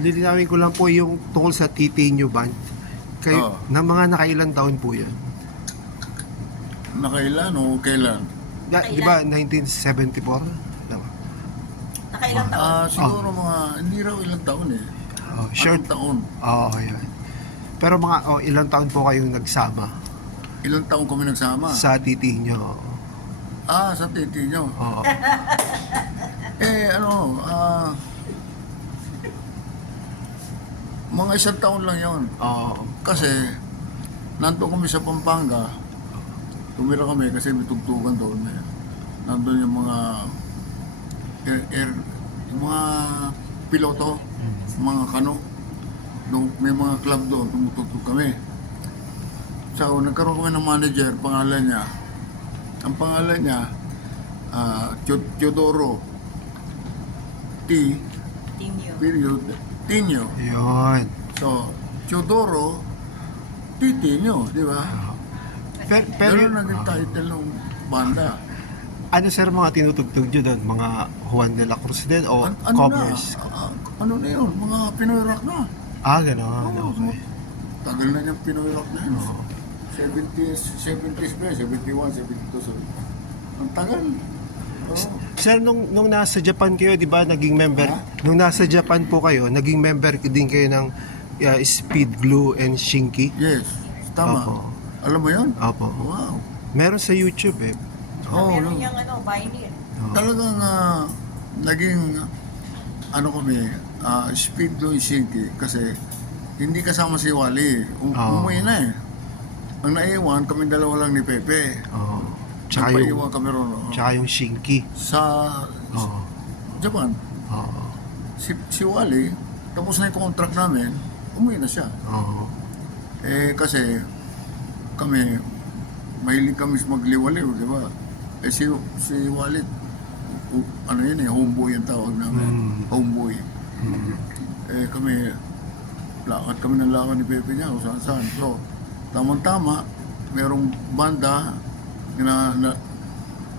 lilinawin ko lang po yung tungkol sa Titinyo Band. Kayo, na mga nakailang taon po yan? Nakailan o kailan? Di ba 1974? Diba? Nakailang taon? Siguro mga, hindi raw ilang taon eh. Short. Anong taon? Oo, yan. Pero mga ilang taon po kayong nagsama Ilang taon kami nagsama? sa Titinyo? Sa titi nyo. Oo. Mga isang taon lang yon. Oo. Kasi, nandun kami sa Pampanga, tumira kami kasi may tugtugan doon. Nandun yung mga yung mga piloto, mga kano. Doon, may mga club doon, tumutugtog kami. So, nagkaroon kami ng manager, ang pangalan niya, Teodoro Tinyo. period Tinyo. Yun. So, Teodoro Titinyo, di ba? Pero Pero naging title ng banda. ano sir mga tinutugtog nyo doon? Mga Juan de la Cruz din o Ano covers? na? Ano na yun? Mga Pinoy rock na. Gano'n. Okay. Tagal na niyang Pinoy rock na yun. 70s pa, 71, 72. So, ang tagal. Sir, nung nasa Japan kayo, di ba, naging member, nung nasa Japan po kayo, naging member din kayo ng Speed, Glue, and Shinky? Yes, tama. Opo. Alam mo yun? Opo. Wow. Meron sa YouTube eh. Meron niyang vinyl. Talagang naging kami, Speed Glue Shinky kasi hindi kasama si Wally. Umuwi na eh. Ang naiwan, kami dalawa lang ni Pepe. Tsaka Nagpaiwan kami ron. Tsaka yung Shinky. Sa Japan. Si Wally, tapos na yung contract namin, umuwi na siya. Kasi kami, mahilig kami magliwaliw, di ba? Si Wally, homeboy ang tawag namin. Homeboy. Kami, lakad kami ng lakad ni Pepe niya, kung saan. So, tamang-tama, merong banda na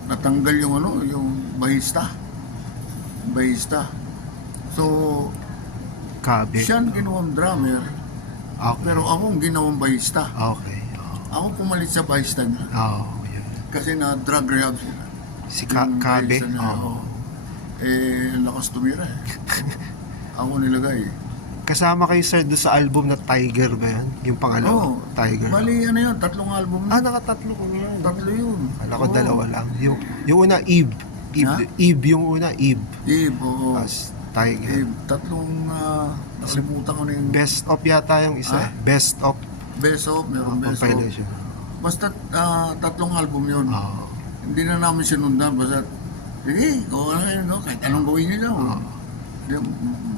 natanggal yung bahista. So, Kabe. siya ang ginawang drummer, Okay. pero akong ginawang bahista. Okay. Ako pumalit sa bahista niya. Yun. Kasi na drug rehab sila. Si Yung Kabe. bahista niya, lakas tumira eh. Ako nilagay. Kasama kayo sir doon sa album na Tiger ba yan? Yung pangalawa? Tiger. Bali, yun, 3 album na. Nakatatlo ko yun. 3 yun. Kala ko dalawa lang. Yung una, Eve. Eve yung una, Eve. Eve, oo. Tapos Tiger. 3 nakalimutan ko na yung Best of yata yung isa. Best of Best of, meron Best of. compilation. Basta 3 album yun. Hindi na namin sinundan. Basta, sige, gawa na kayo, no? Kahit anong gawin nyo dyan.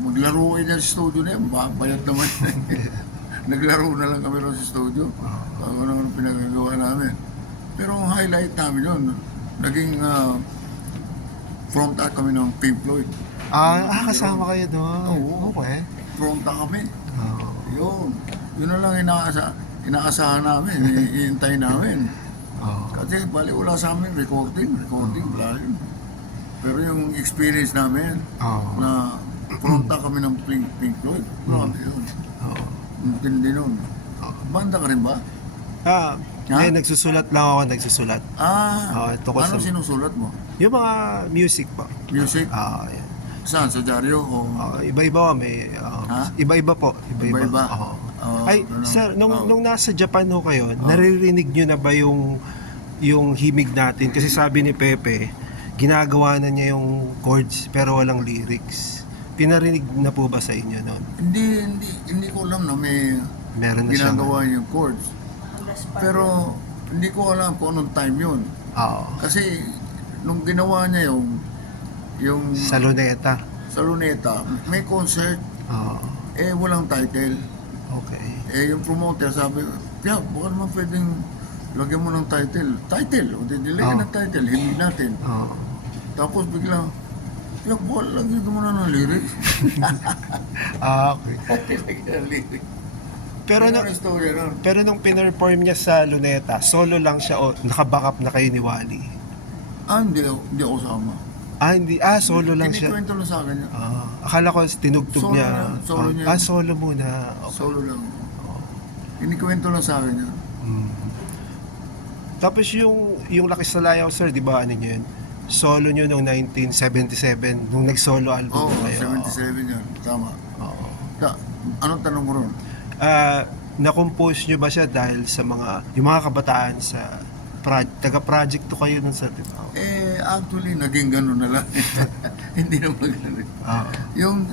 Maglaro kayo dyan sa studio na yan, bayad naman. Naglaro na lang kami rin sa studio. Ano pinagagawa namin. Pero ang highlight namin yun, naging front act kami ng Pink Floyd. Kasama kayo doon. Oo. Okay. Front act kami. Yun. Yun na lang inaasahan namin, iintay namin. Kasi bali wala sa amin, recording, wala yun. Pero yung experience namin, na front act kami ng Pink Floyd, grabe yun. Hindi nun. Banda ka rin ba? Nagsusulat lang ako, nagsusulat. Ito ko Ano sinusulat mo? Yung mga music pa. Music? Yan. Saan? Sa dyaryo? O... Iba-iba may iba-iba po. Iba-iba? Ay, sir, nung nasa Japan ho kayo, naririnig nyo na ba yung himig natin? Kasi sabi ni Pepe, ginagawa na niya yung chords pero walang lyrics. Pinarinig na po ba sa inyo noon? Hindi ko alam na meron na ginagawa yung chords. Pero hindi ko alam kung anong time yun. Kasi nung ginawa niya yung sa Luneta. May concert, walang title. Okay. Yung promoter sabi, baka naman pwedeng lagyan mo ng title. O dilagyan ng title, hindi natin. Tapos biglang, lagyan mo na ng lyrics. Okay. Lagyan ng lyrics. Pero nung pinerform niya sa Luneta, solo lang siya o nakaback up na kayo ni Wally? Hindi ako sama. Hindi. Solo lang siya. Kinikwento lang sa akin yan. Akala ko tinugtog Solo niya. na, solo niya. Solo muna. Okay. Solo lang. Kinikwento lang sa akin yan. Tapos yung Laki sa Layaw, sir, di ba ano niyo yun? Solo niyo noong 1977, nung nag-solo album Oo, kayo. 77 yan. Tama. Oo. Anong tanong mo ron? Na-compose nyo ba siya dahil sa yung mga kabataan sa taga-project to kayo nun sa Actually, naging ganun na lang. Hindi naman ganun. Yung,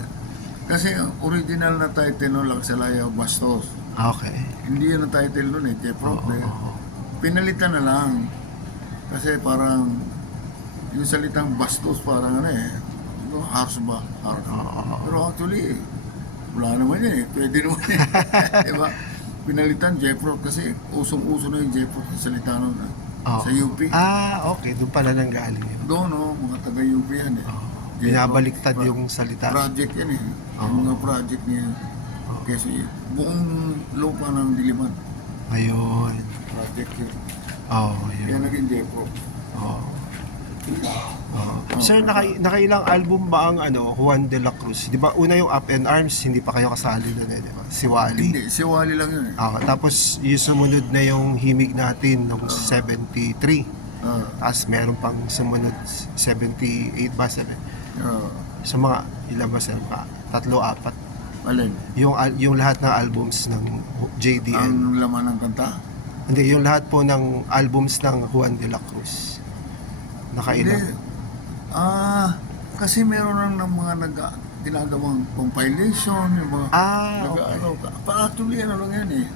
kasi ang original na title nun lang sa Layaw, Bastos. Okay. Hindi yan ang title nun eh, Teprop eh. Pinalitan na lang. Kasi parang, yung salitang bastos parang ano eh, harsh ba? Harsh. Pero actually, wala naman yan eh. Pwede naman eh. Diba? Pinalitan J-Prop kasi usong-uso na yung J-Prop sa salita nun sa UP. Okay. Doon pala nang galing yun. Doon mga taga-UP yan eh. Binabaliktad yung salita. Project yan eh. Yung mga project niya. Kasi buong lupa ng Diliman. Ayun. Project yun. Yun. Yan naging J-Prop. Sir, nakailang album ba ang Juan de la Cruz? Di ba una yung Up and Arms, hindi pa kayo kasali doon eh, di ba? Si Wally. Hindi, si Wally lang yun eh. Tapos yung sumunod na yung Himig Natin noong 73. Tapos meron pang sumunod 78 ba? Sa mga ilan ba sir? 3, 4. Alin? Yung lahat ng albums ng JDL. Ang laman ng kanta? Hindi, yung lahat po ng albums ng Juan de la Cruz. Nakailan? Hindi. Kasi meron lang ng mga ginagawang compilation, yung mga Okay. actually ano lang yan eh.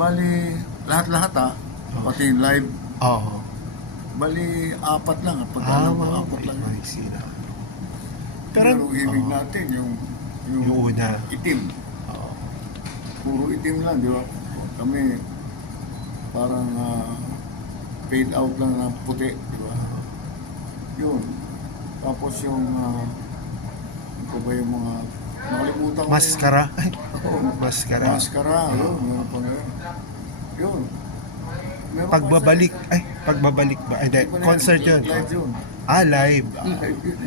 Bali, lahat-lahat pati yung live, bali 4 lang, at pagkano 4 lang yan. Pero ibig natin yung una. itim. Puro itim lang, di ba? Kami parang fade out lang ng puti, di ba? Yun. Tapos yung ano ba yung mga nakalimutan ko Maskara. Maskara. Maskara. Yun. Meron pa ngayon. Yun. Meron pa Pagbabalik ba? Hindi, concert yun. Live yun. Live. Live yun.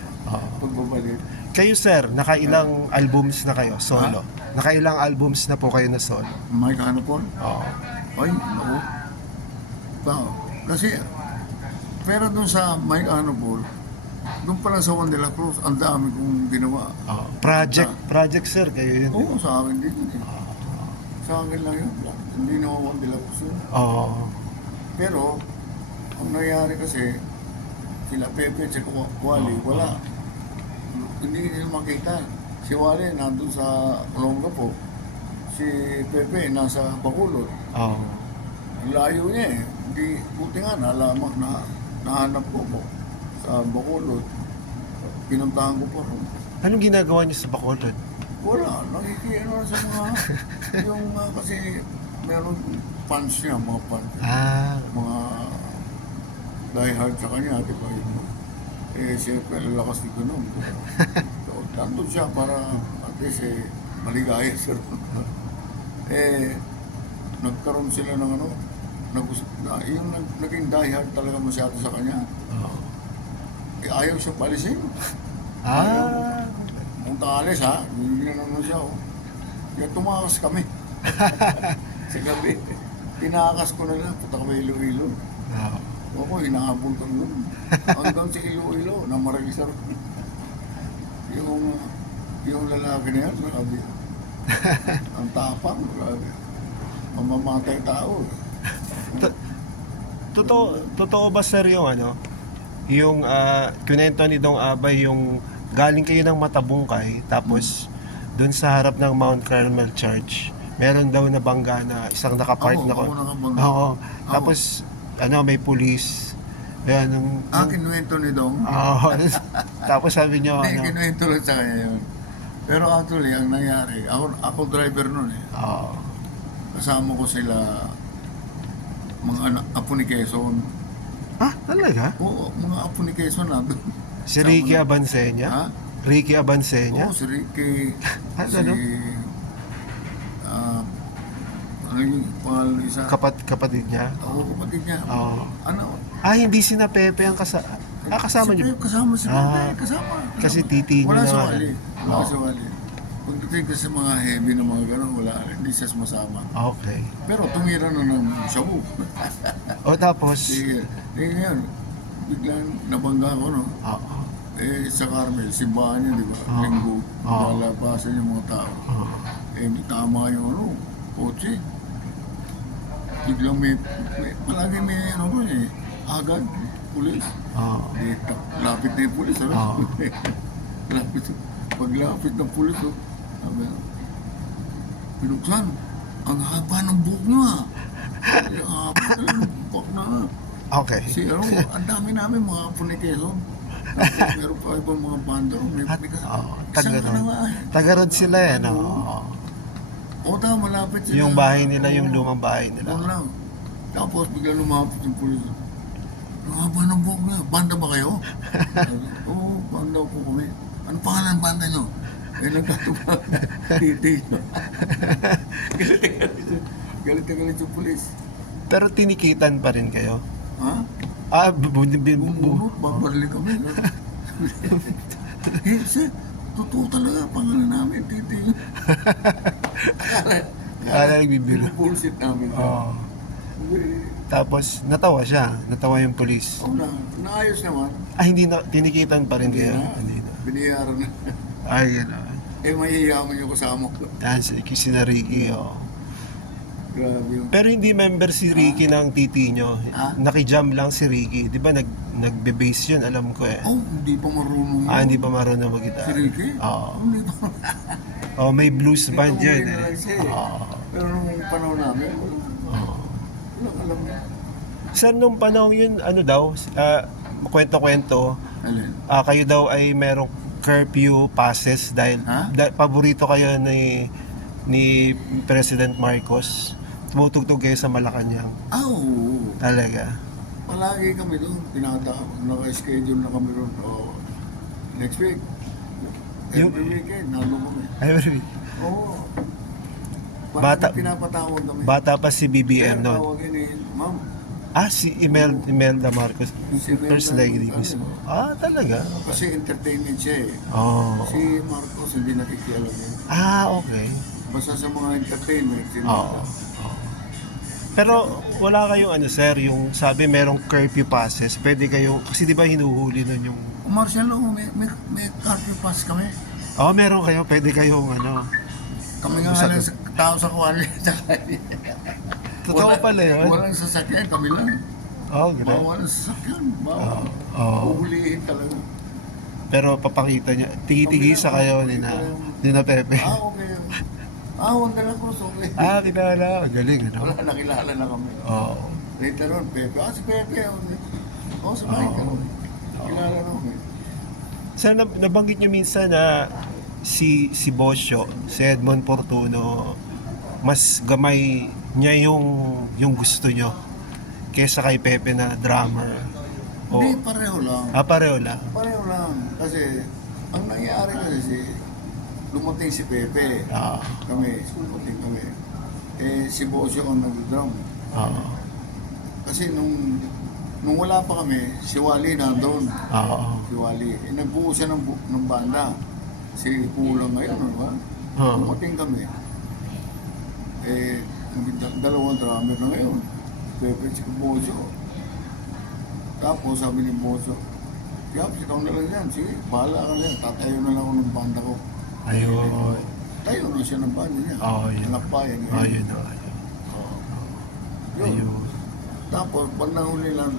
Pagbabalik. Kayo sir, nakailang albums na kayo solo? Nakailang albums na po kayo na solo? Mike Hanapon? Ay, naku. Kasi, pero doon sa Mike Hanapon, doon pala sa Juan de la Cruz, ang dami kong ginawa. Project sir, kayo yun. Oo, sa akin din yun eh. Sa akin lang yun. Hindi naman Juan de la Cruz yun. Pero, ang nangyari kasi, sila Pepe at Wally, wala. Hindi nila makita. Si Wally nandun sa Olongapo. Si Pepe nasa Bacolod. Ang layo niya eh. Hindi, buti nga nahanap ko sa Bacolod. Pinuntahan ko pa rin. Anong ginagawa niyo sa Bacolod? Wala, nakikiano sa mga, kasi meron fans niya, mga fans. Mga diehard sa kanya, di ba yun? Siyempre, lalakas ni Ganun. So, nandun siya para, at least, maligaya siya. Nagkaroon sila ng yung naging diehard talaga masyado sa kanya. Ayaw siya palisin. Punta alis hindi na naman siya. Kaya tumakas kami. Sa gabi. Tinakas ko na lang. Punta kami Iloilo. Ako, hinahabol ko nun. Hanggang sa Iloilo, na Maralisar. Yung lalaki na yan, grabe. Ang tapang, grabe. Mamamatay tao. Totoo ba sir yung kunento ni Dong Abay yung galing kayo ng Matabungkay tapos doon sa harap ng Mount Carmel Church meron daw na bangga na isang nakapark na ako nakabangga. Tapos may police Kinuwento ni Dong. tapos sabi niyo Hindi, kinuwento lang sa kanya yun. Pero actually, ang nangyari, ako driver nun eh. Kasama ko sila mga apo ni Quezon. Talaga? Oo, mga apo ni Quezon na doon. Si Ricky Abansenya? Ricky Abansenya? Oo, si Ricky. Ano yung pangalan ng isa? Kapatid niya? Oo, kapatid niya. Oo. Ano? Hindi sina Pepe ang kasama si niyo? Pepe, kasama si Ah. Pepe, kasama. Kasi titi niyo Wala naman. sa wali. Wala Oo. sa wali. Pagdating kasi mga heavy na mga gano'n, wala, hindi siya sumasama. Okay. Pero tumira na ng shabu. O tapos, Sige, ngayon, biglang nabangga ko, no? oo. Sa Carmel, simbahan niya, di ba? Oo. Linggo, Oo. lalabasan yung mga tao. Oo. Tama yung kotse. Biglang palagi may agad, pulis. Oo. Lapit na yung pulis, Oo. Paglapit ng pulis, sabi, pinuksan, ang haba ng buhok niya. Ang haba talaga ng buhok na. Okay. Ang dami namin mga punikeson. Meron pa ibang mga bando. May Oo. isang ka na nga. Tagarod sila eh, no? Oo. O tama, malapit sila. Yung bahay nila, Oo. yung lumang bahay nila. Doon lang. Tapos bigla lumapit yung pulis. Ang haba ng buhok niya. Banda ba kayo? Oo, banda po kami. Ano pangalan ng banda nyo? Nagkatuwa. Titi. Galit na galit yung pulis. Pero tinikitan pa rin kayo? Ha? Bumubog. Babarili kami. Sir, totoo talaga, pangalan namin, Titi. Nagbibiro. Bullshit namin. Oo. Tapos, natawa siya. Natawa yung polis. Naayos naman. Hindi na, tinikitan pa rin kayo? Hindi na. Biniyaran na. Ay, gano'n. Mahihiyaman yung kasama ko. Yan, si na Ricky, oh. Grabe yung... Pero hindi member si Ricky ng titi nyo. Ah? Nakijam lang si Ricky. Di ba nagbe-base yun, alam ko eh. Hindi pa marunong. Hindi pa marunong mag-gitara. Si Ricky? Oo. Hindi pa. Oh, may blues band Ito, yun huli na eh. lang siya eh. Oo. Pero nung panahon namin, Oo. walang alam niya. Sir, nung panahon yun, ano daw, kwento-kwento, Alin? kayo daw ay merong curfew passes dahil Ha? paborito kayo ni President Marcos. Tumutugtog kayo sa Malacanang. Oo. Talaga. Palagi kami doon. Tinatawag. Naka-schedule na kami doon. Next week. Yung- Every weekend. Nalo kami. Ay, Oo. Bata- Palagi pinapatawag kami. bata pa si BBM noon. Tawagin ni Ma'am. Si Imelda Marcos. Si Imelda First lady Marcos. mismo. Talaga? Kasi entertainment siya eh. Oh. Si Marcos hindi nakikialam yun. Okay. Basta sa mga entertainment. Oo. Pero wala kayong sir, yung sabi merong curfew passes. Pwede kayong, kasi di ba hinuhuli nun yung... Martial law, may curfew pass kami. Meron kayo, pwede kayong Kami nga Sa- lang sa tao sa kuwali. Totoo pala yun? Walang sasakyan, kami lang. Grabe. Bawal ang sasakyan. Bawal. Oo. Uhulihin talaga. Pero papakita niya, tigi-tigisa kayo ni na Pepe. Okay. Huwag na lang ko. Okay. Kilala. Galing, Wala, nakilala na kami. Oo. Later on, Pepe. Si Pepe. Sabay ka. Kilala na kami. Sir, nabanggit niyo minsan na si Bosyo, si Edmond Fortuno, mas gamay niya yung gusto niyo kaysa kay Pepe na drummer. Hindi, pareho lang. Pareho lang. Pareho lang. Kasi, ang nangyari kasi, lumating si Pepe. Lumating kami. Si Bosyo ang nag-drum. Kasi nung wala pa kami, si Wally nandun. Si Wally. Nagbuo siya ng banda. Si Kulang ngayon, ano ba? Lumating kami. Dalawang drummer na ngayon. Pepe, si Bosyo. Tapos sabi ni Bosyo, Yap, ikaw na lang yan. Sige, bahala ka na yan. Tatayo na lang ako ng banda ko. Ayun. Tayo na siya ng banda niya. Yun. Anak pa yan. Ayun. Yun. Ayun. Tapos, pag nahuli lang,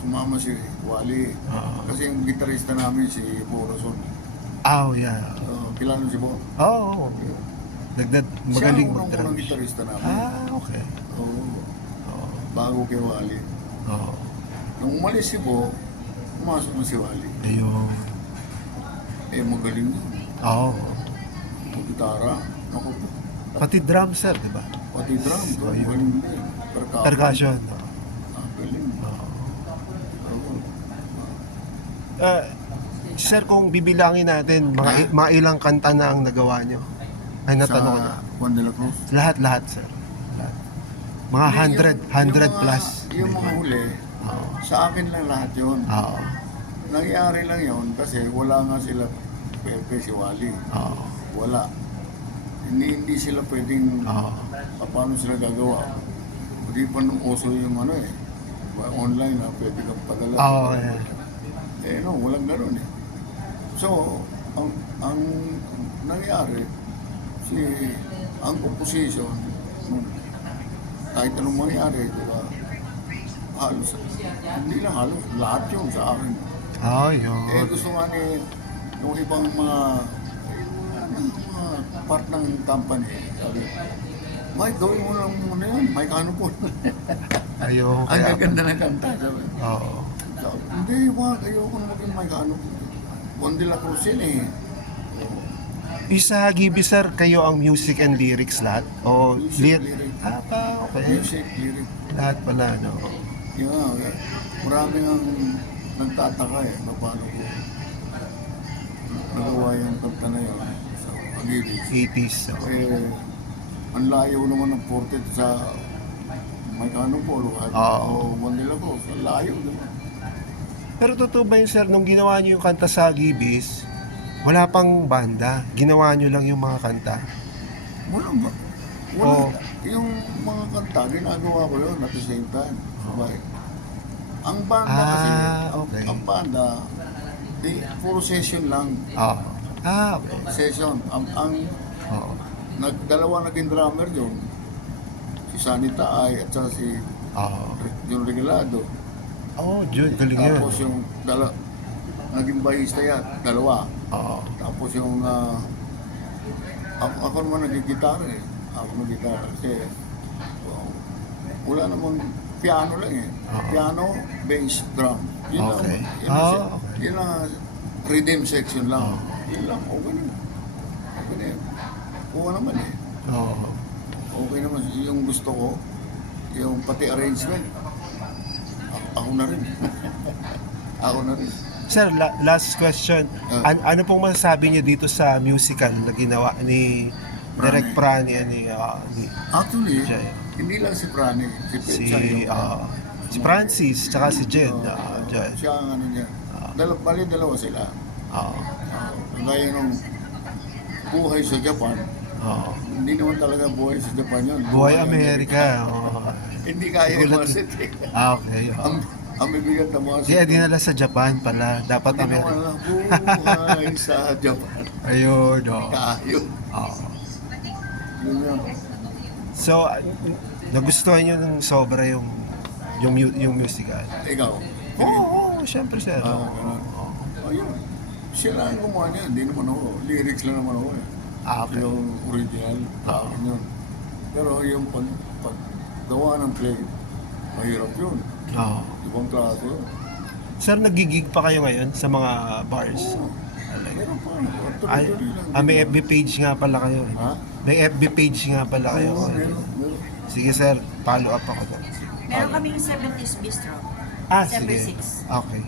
sumama si Wally. Kasi yung gitarista namin, si Boroson. Yeah. Kilala si Boro. Magaling Siya ang mag-drum. unang gitarista namin. Okay. Bago kay Wally. Nung umalis si Bo, pumasok na si Wally. Ayun. Magaling yun. Gitara. Ako po. Pati drum, sir, di ba? Pati drum. Galing din. Percussion. Galing. Sir, kung bibilangin natin, mga ilang kanta na ang nagawa nyo? Ay, natanong ko na. Juan de la Cruz. Lahat, sir. Lahat. Mga 100 plus. Yung mga huli, sa akin lang lahat yun. nangyari lang yon kasi wala nga sila Pepe si Wally. Oo. Wala. Hindi sila pwedeng Oo. paano sila gagawa. Hindi pa nung uso yung ano eh. Online na pwede kang padala. Oo, yeah. Eh no, walang ganun eh. So, ang nangyari, ang opposition, kahit anong mangyari, diba, halos, hindi lang halos, lahat yun sa akin. Oh, yun. Eh gusto nga ni yung ibang mga part ng company, sabi, Mike, gawin mo lang muna yan, Mike, ano po? Ayun. Ang gaganda ng kanta, sabi. Oo. So, hindi, wag, ayoko na maging Mike, ano po? Juan de la Cruz yun eh. Isa Gibi sir, kayo ang music and lyrics lahat? O Music, lyric. okay. Music, lyric. Lahat pala, no? Yun nga, maraming ang nagtataka eh, na paano ko nagawa yung kanta na yun sa Pag-ibig. 80s. So. Eh, ang layo naman ng portrait sa Mike ano po, Oo. o Mandela ko, sa layo naman. Pero totoo ba yun sir, nung ginawa niyo yung kanta sa Gibis, wala pang banda, ginawa niyo lang yung mga kanta? Wala ba? Wala. Oo. Yung mga kanta, ginagawa ko yun at the same time. Sabay. Ang banda kasi, Okay. ang banda, puro session lang. Oo. Okay. Session. Ang Oo. dalawa naging drummer yun, si Sunny Taay at saka si Oo. John Regalado. Oh, Jun, galing yun. Tapos yung naging bahista yan, dalawa. Oo. Tapos yung ako naman nagigitara eh. Ako nagigitara kasi wala namang piano lang eh. Oo. Piano, bass, drum. Yun lang. Okay. Yun lang, Okay. yun lang rhythm section lang. Oo. Yun lang, okay na. Okay na yun. Oo naman eh. Oo. Okay naman. Yung gusto ko, yung pati arrangement, ako na rin. Ako na rin. Sir, last question. Ano pong masasabi niyo dito sa musical na ginawa ni Direk Prani ni Actually, Jay. hindi lang si Prani, si Petsa si Francis tsaka si Jed. Jed. siya ang ano niya. Bali dalawa sila. Oo. Gaya nung buhay sa Japan, hindi naman talaga buhay sa Japan yun. Buhay Amerika. Oo. Hindi kaya Gulat- i-masit eh. Okay. Ang bibigat na mga Kaya dinala sa Japan pala. Dapat Hindi naman Amerika. lang buhay sa Japan. Ayun. Kayo. Oo. Yun yun. So, nagustuhan niyo ng sobra yung musical? Ikaw. Oo, syempre sir. Ganun. Ayun. Sila ang gumawa niya. Hindi naman ako. Lyrics lang naman ako eh. Okay. Yung original, tawag yun. Pero yung paggawa ng play, mahirap yun. Oo. Ibang klase yun. Sir, nagigig pa kayo ngayon sa mga bars? Oo. Meron pa. Ay, Tuloy-tuloy lang. may FB page nga pala kayo. Ha? May FB page nga pala kayo. Oo, meron. Sige sir, follow up ako doon. Meron kaming 70s bistro. Ah, December sige. 6. Okay.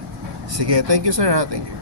Sige, thank you sir ha. Thank you.